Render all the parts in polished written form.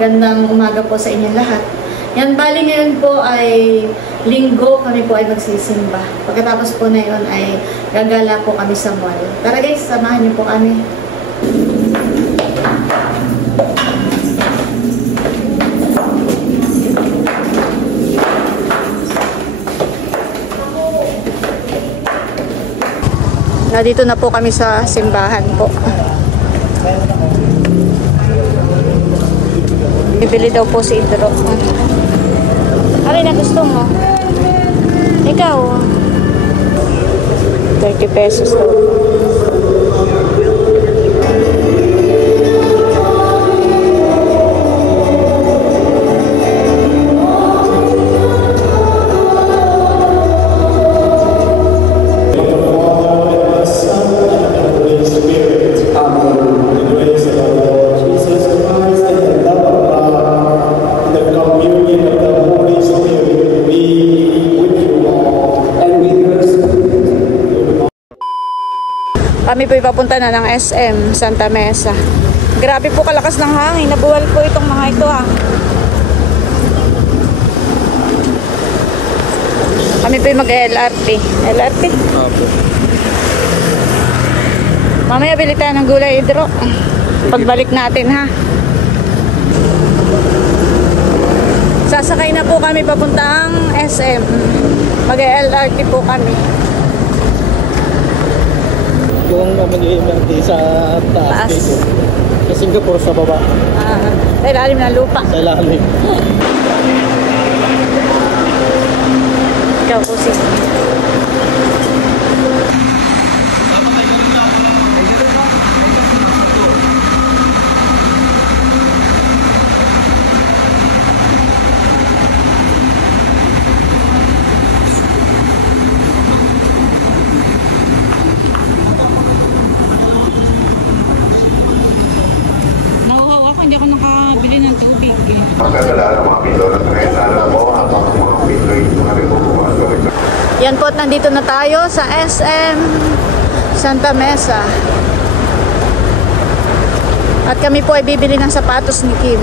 magandang umaga po sa inyong lahat. Yan, bali ngayon po ay linggo, kami po ay magsisimba. Pagkatapos po na yun ay gagala po kami sa mall. Tara guys, samahan niyo po kami. Dito na po kami sa simbahan po. Bibili daw po si Idro. Alin na gusto mo? Ikaw? 30 pesos daw. Kami po ipapunta na ng SM Santa Mesa. Grabe po kalakas ng hangin. Nabuwal po itong mga ito ha. Kami po mag-LRT. LRT? Opo. Mamaya bili tayo ng gulay, Idro. Pagbalik natin ha. Sasakay na po kami papuntang SM. Mag-LRT po kami. Yung mag-i-MRT sa taas dito. Sa Singapore sa baba. Sa ilalim ng lupa. Sa ilalim. Ikaw po sis. Yan po, nandito na tayo sa SM Santa Mesa. At kami po ay bibili ng sapatos ni Kim.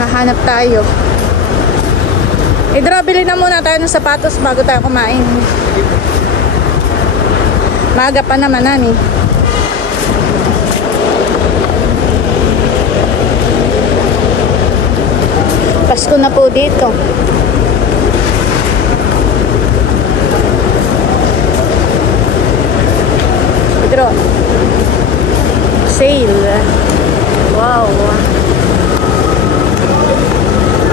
Kahanap tayo. Idro, bili na muna tayo ng sapatos bago tayo kumain. Maaga pa naman, nani. Pasko na po dito. Pedro. Sale. Wow.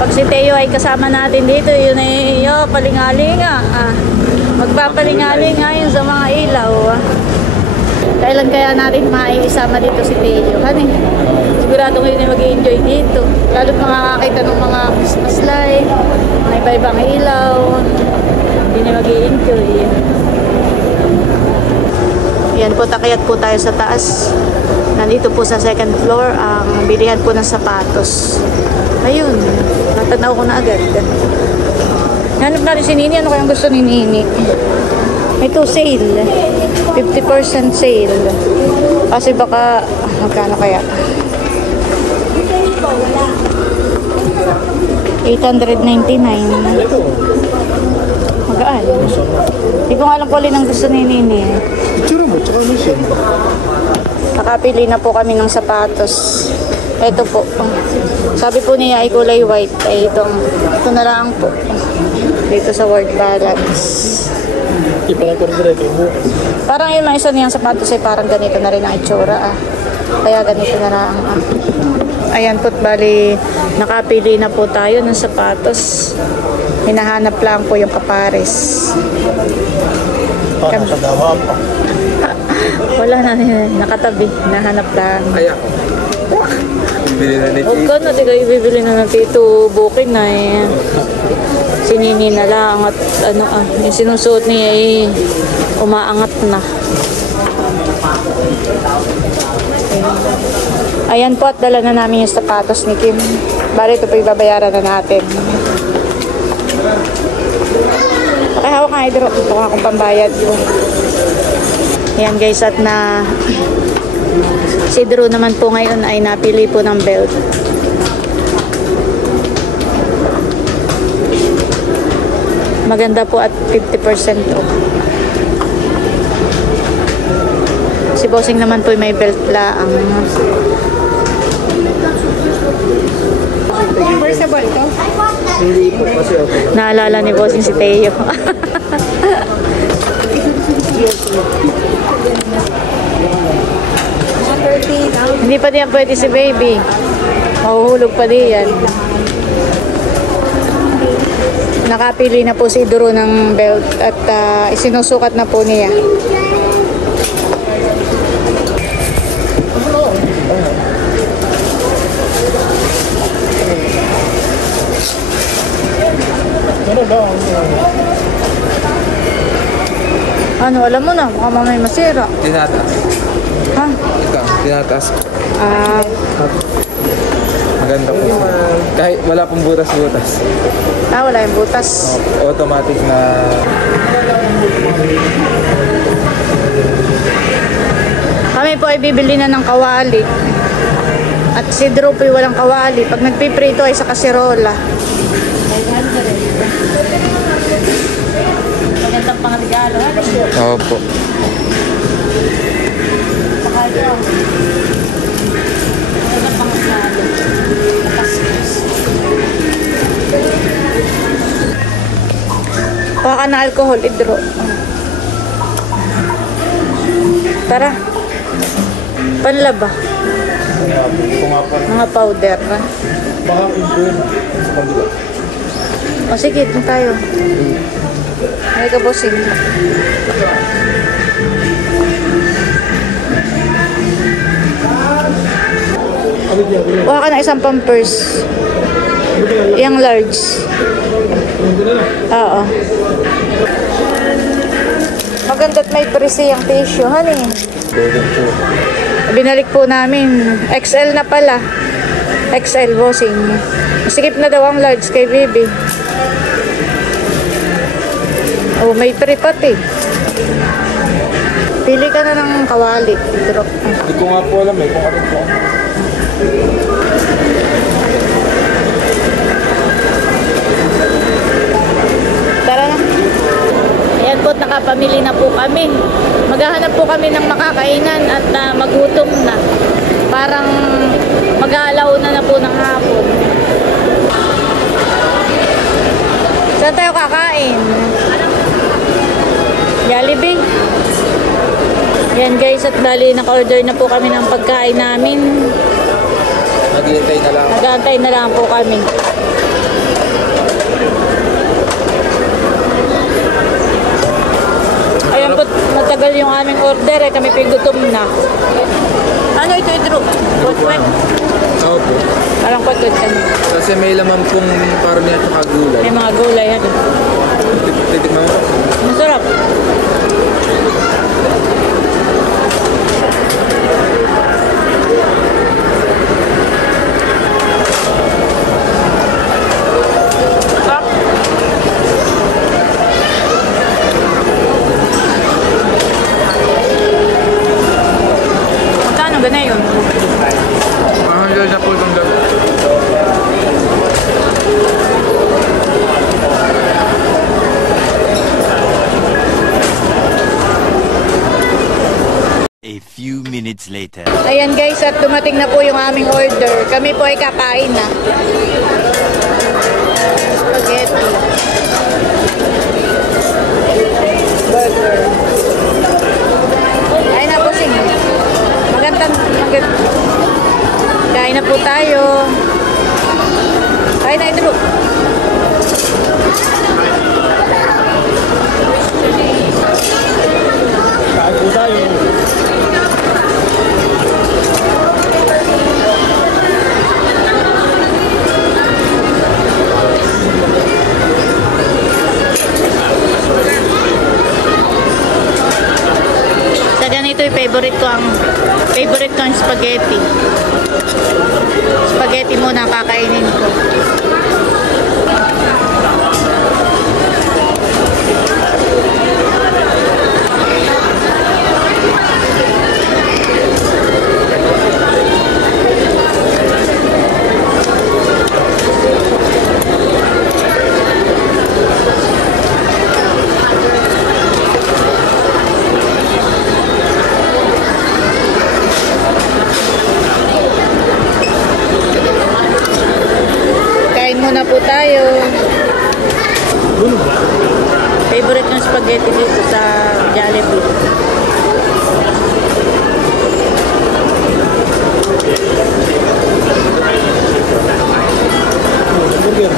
Pag si Teo ay kasama natin dito, yun ay palingalinga. Magpapalingalinga yun sa mga ilaw. Kailan kaya natin maisama dito si Teo? Hani? Sigurado ngayon ay mag-i-enjoy dito. Lalo't makakakita ng mga Christmas light, may iba-ibang ilaw. Hindi na mag-i-enjoy. Yan po, takyat po tayo sa taas. Nandito po sa second floor ang bilihan po ng sapatos. Ayun, natanaw ko na agad. Hanap natin si Nini. Ano kayang gusto ni Nini? Ito, sale. 50% sale. Kasi baka, magkano kaya? 899. Magaan. Hindi ko nga alam ko alin ang gusto ni Nini. Itsura mo, tsaka mission. Nakapili na po kami ng sapatos. Ito po. Sabi po niya ay kulay white. Ay ito na lang po. Dito sa World Balance. Parang yung mga isa niyang sapatos ay parang ganito na rin ang itsura. Kaya ganito na lang. Ayan po, bali nakapili na po tayo ng sapatos. Hinahanap lang po yung kapares. Wala na, nakatabi. Hinahanap lang. Ay ako. Bibili na ni Tito. Huwag ka na, di kayo bibili na ng Tito Booking na eh. Sinini na lang at yung sinusuot niya ay umaangat na. Ayan po, at dala na namin yung sapatos ni Kim. Bali ito po ibabayaran na natin. Okay, hawak nga Idro. Ito nga akong pambayad. Ayan guys, at na si Drew naman po ngayon ay napili po ng belt. Maganda po at 50% off. Si Bossing naman po may belt laang. Conversable to? Hindi po kasi okay. Naalala ni Bossing si Teo. Mga 30 now. Hindi pa diyan pwede si baby. Mahuhulog pa diyan. Nakapili na po si Duro ng belt at isinusukat na po niya. Ano lang? Ano, alam mo na, baka mamay masira. Tinataas. Ha? Ito, tinataas. Ah, Maganda po siya. Kahit wala pong butas-butas. wala yung butas. Automatic na... Kami po ay bibili na ng kawali. At si Drew po ay walang kawali. Pag nagpiprito ay sa kaserola. Magandang pangregalo. Opo. Magandang pangregalo. Kuha ka na alcohol, Idro. Tara. Panlaba. Mga powder. Baka improve sa kanila. O sige, dun tayo. May ka bossing. Kuha ka ng isang pampers. Yung large. Oo. Maganda't may presi yung tissue, honey. Binalik po namin. XL na pala. XL bossing. Sikip na daw ang large kay baby. Oh, may pre pati. Pili ka na ng kawali. Drop. Hindi ko nga po alam kung ano po. Tara na. Ayan po, nakapamili na po kami. Maghahanap po kami ng makakainan at magutom na. Parang mag-aalaw na po ng hapon. Saan tayo kakain? Jollibee. Yan guys, at bali naka-order na po kami ng pagkain namin. Naghihintay na lang. Nag-aantay na lang po kami. Ayan po, matagal yung aming order eh. Kami pigutom na. Ano ito, Idro? Kwet-kwet? Opo. Parang kwet-kwet kami. Kasi may laman pong karne at saka gulay. May mga gulay. Ano? Titikman mo. Masarap. Magkano gana yun? Mahal na po itong gabi. A few minutes later. Ayan guys, at dumating na po yung aming order. Kami po ay kakain na. Spaghetti. Burger. Kain na po, Sing. Magandang. Kain na po tayo. Kain na, Idro. Kain po tayo. Sa ganito yung favorite ko ang spaghetti. Spaghetti muna ang kakainin ko. you. Favorite yung spaghetti dito sa Jollibee. Burger.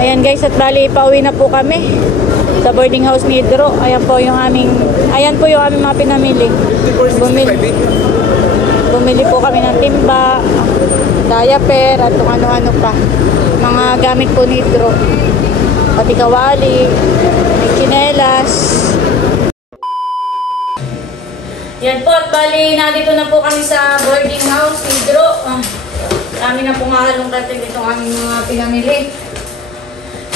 Ayan guys, at bali pauwi na po kami sa boarding house ni Idro. Ayan po yung aming mga pinamili. Bumili po kami ng timba, diaper, at kung ano-ano pa. Mga gamit po ni Idro. Pati kawali, may tsinelas. Yan po, at bali nandito na po kami sa boarding house ni Idro. Kami na po mahalong kating itong aming mga pinamili.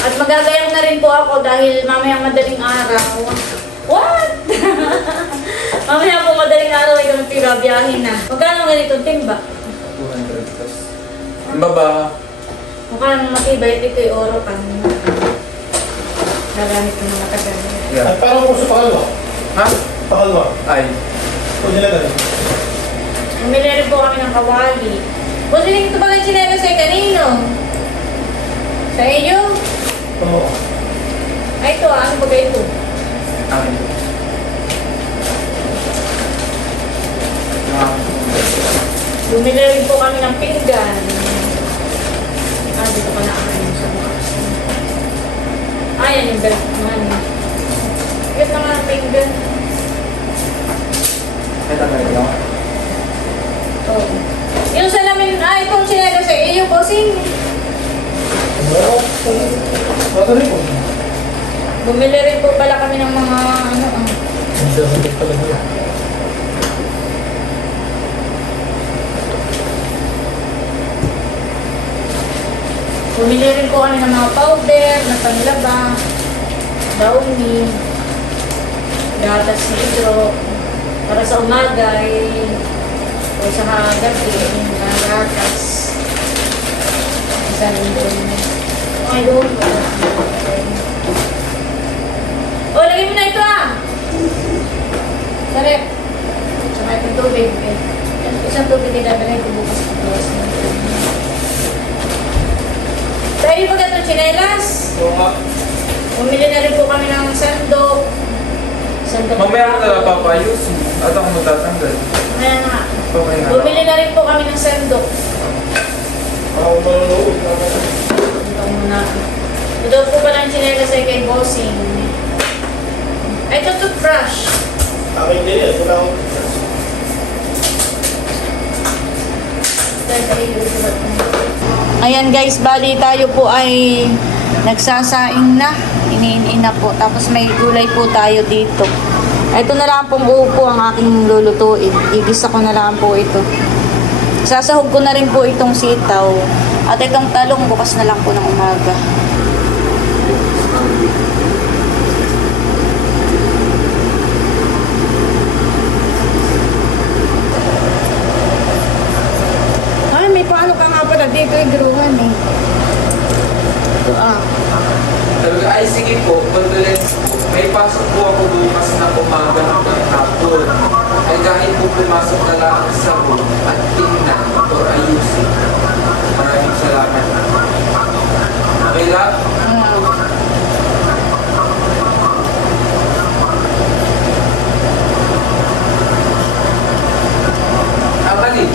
At magagayang na rin po ako dahil mamayang madaling araw. What? Mamaya po madaling araw ay kami pigabiyahin na. Magkano ganitong timba? 200 plus. Ang baba. Mukhang matibay. Ito yung oro kan. Nagamit ko na matagal. Yeah. Ay, parang ako sa pakalwa. Ha? Pakalwa. Ay. Ito nila ganun. Bumili rin po kami ng kawali. Bumili ito ba ng chinelas ay kanino? Sa iyo? Oo. Ay ito ano ba ito? Amin. Bumili rin po kami ng pinggan. Dito ka na sa bukas. Yan yung belt naman. Ito naman ang pinggan. Ito ba ito? Oh. Yung salamin, itong chinelas sa iyo, bossing. Oo. Bata rin po. Bumili rin po pala kami ng mga Ang sarap talaga. Bumili rin po kami ng mga powder na panglaba, downy, gatas ni Idro, para sa umaga o sa gabi, gatas. Isa rin doon. Okay, doon. O, lagay mo na ito Sarap. Saka itong tubig. Isang tubig nilagay ko bukas ng bukas na. Tayo ba ganito chinelas? Oo nga. Bumili na rin po kami ng sandok. Mamaya mo talaga papayusin. At ako matatanggal. Kaya nga. Okay na. Bumili na rin po kami ng sandok. Ako maluluod. Ito muna. Ito po pala ang chinelas ay kay Bossing. Ay, ito toothbrush. Akin din yan. Wala akong Ayan guys, bali tayo po ay nagsasaing na. Iniin na po. Tapos may gulay po tayo dito. Ito na lang pong upo ang aking lulutuin. Igisa ko na lang po ito. Sasahog ko na rin po itong sitaw. At itong talong bukas na lang po ng umaga. Ay, may paano ka nga pala dito igruhan eh. Ito Talaga, ay sige po, condolence po. May pasok po ako bukas na umaga hanggang hapon. Ay dahil po pumasok na lang sa room at tingnan or ayusin. Maraming salamat. Okay lang? Mali.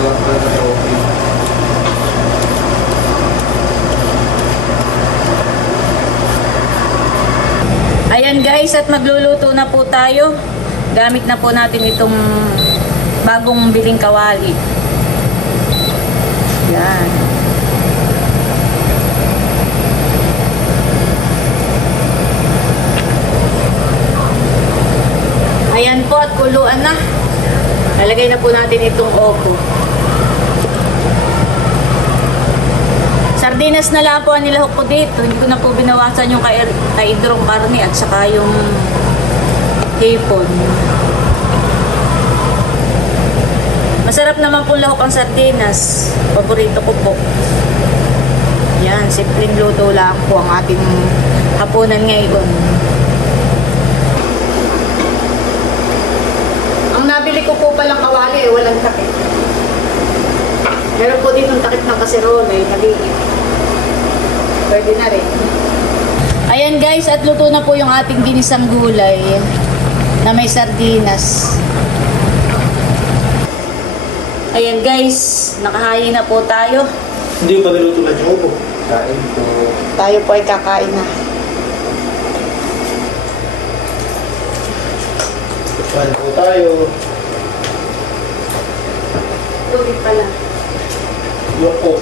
Alam ko na okay. Ayan guys. guys, at magluluto na po tayo. Gamit na po natin itong bagong biling kawali. Yan. Ayan po, at kuluan na. Lalagay na po natin itong opo. Sardinas na lang po ang nilahok ko dito. Hindi ko na po binawasan yung kaidrong karne at saka yung hipon. Masarap naman po lahok ang sardinas. Paborito ko po. Yan, simpleng luto lang po ang ating hapunan ngayon. Ang nabili ko po palang kawali, walang takip. Meron po dito takip ng kaserola, naliit. Pwede na rin. Ayan guys, at luto na po yung ating ginisang gulay na may sardinas. Ayan guys, nakahain na po tayo. Hindi pa niluto na yung upo. Kain po. Tayo po ay kakain na. Kain po tayo. Tubig pala. Yoko.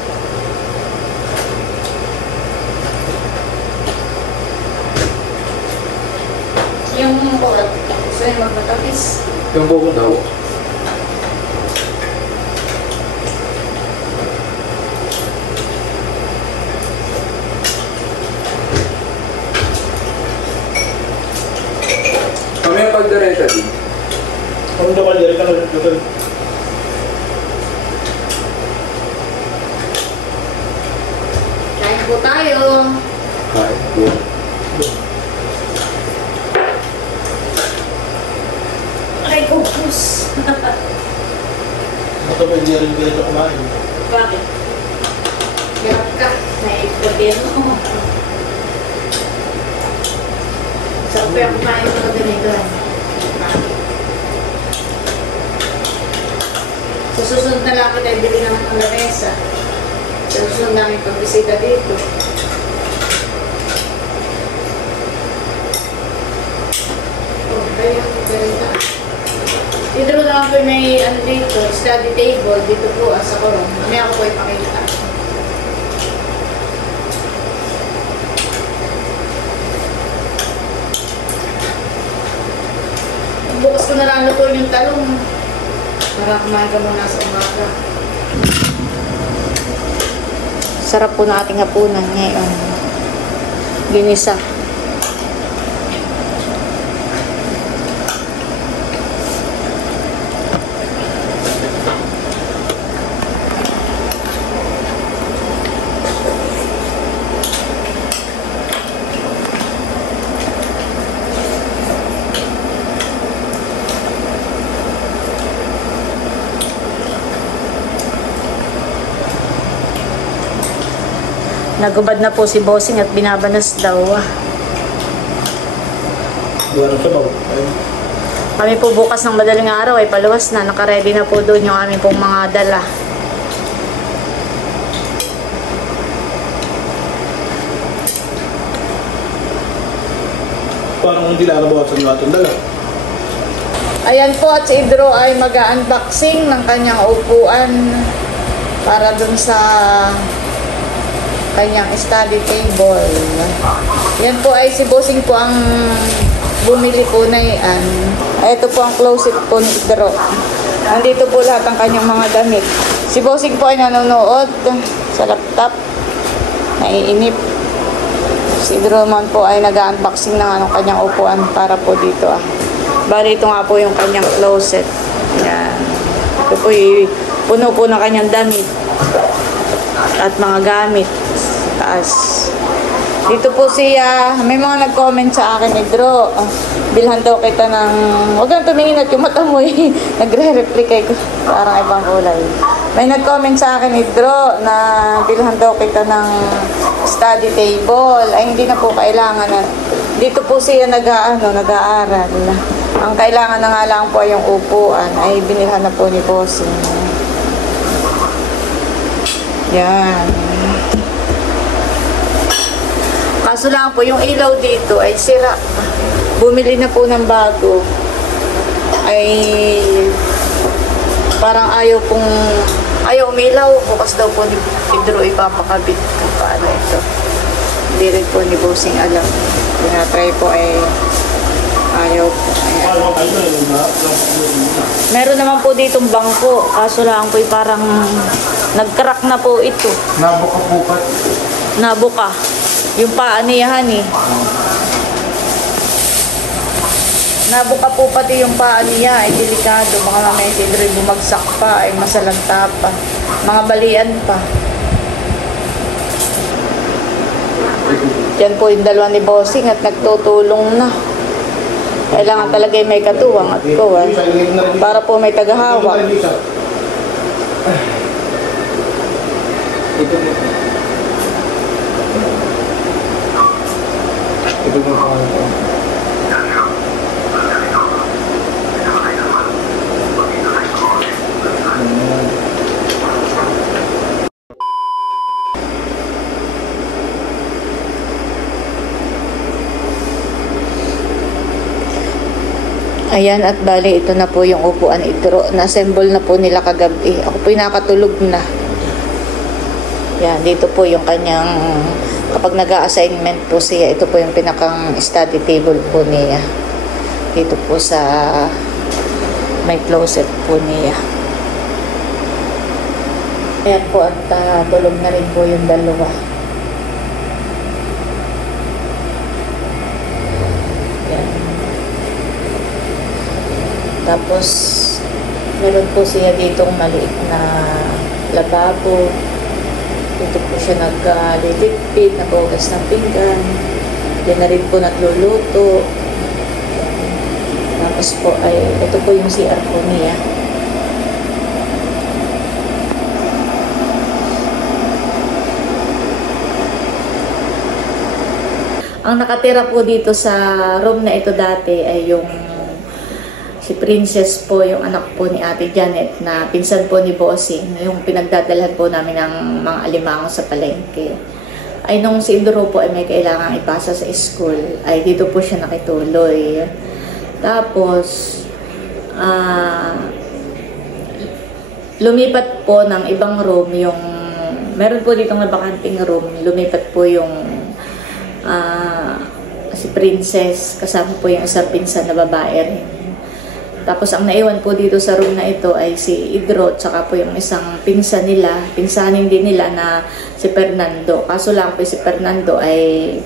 Yung bukat, gusto yung magmatapis. Yung buko daw. Kami ang pagdareta din. Ang dapat dali ka na luto. Kain po tayo. Kain po. Aray, kupus. Ito ba hindi rin ganito kumain? Bakit? Hirap ka. Naiipagyan mo. Sa upo yung kumain ko ganito. Sa susunod na lang kita ibili naman ng lamesa. Sa susunod namin pagbisita dito. Oh, kaya ganito. Dito naman po may ano dito, study table dito po sa korong. Mamaya ako po ipakita. Bukas ko na lang luto yung talong. Para kumain ka muna sa umaga. Sarap po na ating hapunan ngayon. Ginisa. Nagubad na po si Bossing at binabanas daw. Buwan ang sabaw. Kami po bukas ng madaling araw ay paluwas na. Nakaready na po doon yung aming pong mga dala. Parang hindi lalabawasan yung atong dala. Ayan po, at si Idro ay mag-unboxing ng kanyang upuan para dun sa kanyang study table. Yan po ay si Bossing po ang bumili po na yan. Ito po ang closet po ni Idro. Nandito po lahat ang kanyang mga damit. Si Bossing po ay nanonood sa laptop. Naiinip. Si Idro man po ay nag-unboxing ng kanyang upuan para po dito. Bali ito nga po yung kanyang closet. Yan. Ito po puno po ng kanyang damit at mga gamit. Taas. Dito po siya, may mga nag-comment sa akin, Idro, bilhan daw kita ng, huwag kang tumingin at yung mata mo nagre-replicate ko, parang ibang kulay. May nag-comment sa akin, Idro, na bilhan daw kita ng study table. Ay, hindi na po kailangan na. Dito po siya nag-aaral. Ang kailangan na nga lang po ay yung upuan, ay binilhan na po ni Bossing. Yan. Kaso lang po, yung ilaw dito ay sira. bumili na po ng bago, ay parang ayaw umilaw. Bukas daw po ni Pedro ipapakabit kung paano ito. Hindi rin po ni Bossing alam. Tinatry po ay ayaw po. Ayan. Meron naman po ditong bangko. Kaso lang po parang nag-crack na po ito. Nabuka po pa. Nabuka. Yung paa niya, honey. Nabuka po pati yung paa niya. Ay delikado. Baka mamaya si Pedro bumagsak pa. Ay masalanta pa. Mga balian pa. Yan po yung dalawa ni Bossing at nagtutulong na. Kailangan talaga may katuwang at kuwan. Para po may tagahawak. Ito mo pa. Ayan, at bali ito na po yung upuan ni Pedro. Na-assemble na po nila kagabi. Ako po nakatulog na. Yan, dito po yung kanyang, kapag nag-a-assignment po siya, ito po yung pinakang study table po niya. Dito po sa may closet po niya. Ayan po, at tulog na rin po yung dalawa. Yan. Tapos, meron po siya ditong maliit na lababo. Dito po siya nag-liligpit, nag-ugas ng pinggan. Diyan na rin po nagluluto. Tapos po ay, ito po yung CR po niya. Ang nakatira po dito sa room na ito dati ay yung si Princess po, yung anak po ni Ate Janet na pinsan po ni Bossing, yung pinagdadalhan po namin ng mga alimango sa palengke. Ay nung si Pedro po ay may kailangan ipasa sa school, ay dito po siya nakituloy. Tapos, lumipat po ng ibang room yung, meron po ditong nabakanting room, lumipat po yung si Princess, kasama po yung isang pinsan na babae rin. Tapos ang naiwan po dito sa room na ito ay si Pedro, tsaka po yung isang pinsanin din nila na si Fernando. Kaso lang po si Fernando ay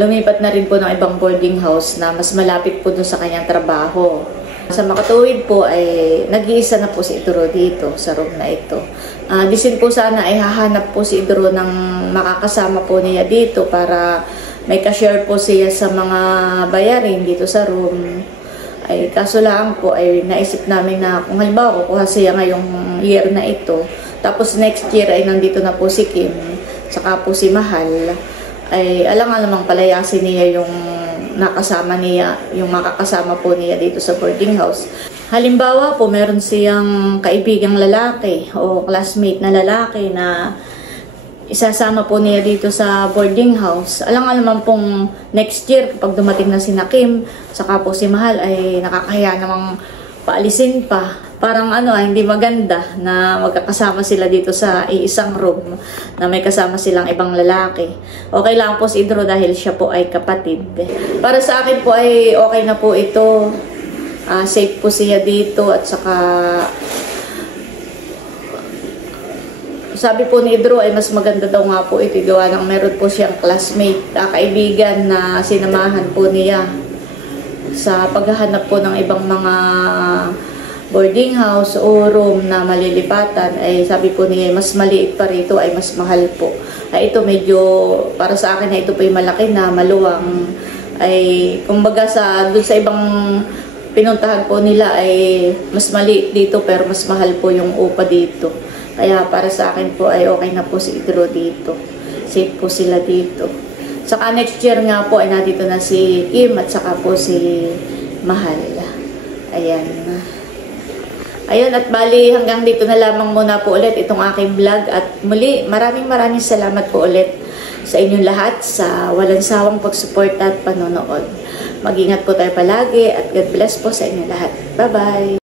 lumipat na rin po ng ibang boarding house na mas malapit po dun sa kanyang trabaho. Sa makatuwid po ay nag-iisa na po si Pedro dito sa room na ito. Disin po sana ay hahanap po si Pedro ng makakasama po niya dito para may ka-share po siya sa mga bayarin dito sa room. Ay kaso lang po ay naisip namin na kung halimbawa kukuha siya ngayong year na ito, tapos next year ay nandito na po si Kim, saka po si Mahal, ay alang-alamang palayasin niya yung nakasama niya, yung makakasama po niya dito sa boarding house. Halimbawa po meron siyang kaibigang lalaki o classmate na lalaki na isasama po niya dito sa boarding house. Alang-alamang pong next year kapag dumating na si Kim, saka po si Mahal ay nakakahiya namang paalisin pa. Parang hindi maganda na magkakasama sila dito sa iisang room na may kasama silang ibang lalaki. Okay lang po si Pedro dahil siya po ay kapatid. Para sa akin po ay okay na po ito. Safe po siya dito at saka sabi po ni Pedro ay mas maganda daw nga po ito gawa ng meron po siyang classmate, kaibigan na sinamahan po niya sa paghahanap po ng ibang mga boarding house o room na malilipatan. Ay sabi po niya mas maliit pa rito ay mas mahal po. Ay ito medyo para sa akin na ito po ay malaki na maluwang. Ay kumbaga doon sa ibang pinuntahan po nila ay mas maliit dito pero mas mahal po yung upa dito. Kaya para sa akin po ay okay na po si Pedro dito. Safe po sila dito. Saka next year nga po ay nandito na si Kim at saka po si Mahal. Ayan. Ayun at bali hanggang dito na lamang muna po ulit itong aking vlog. At muli maraming salamat po ulit sa inyong lahat sa walang sawang pagsuporta at panonood. Mag-ingat po tayo palagi at God bless po sa inyo lahat. Bye-bye!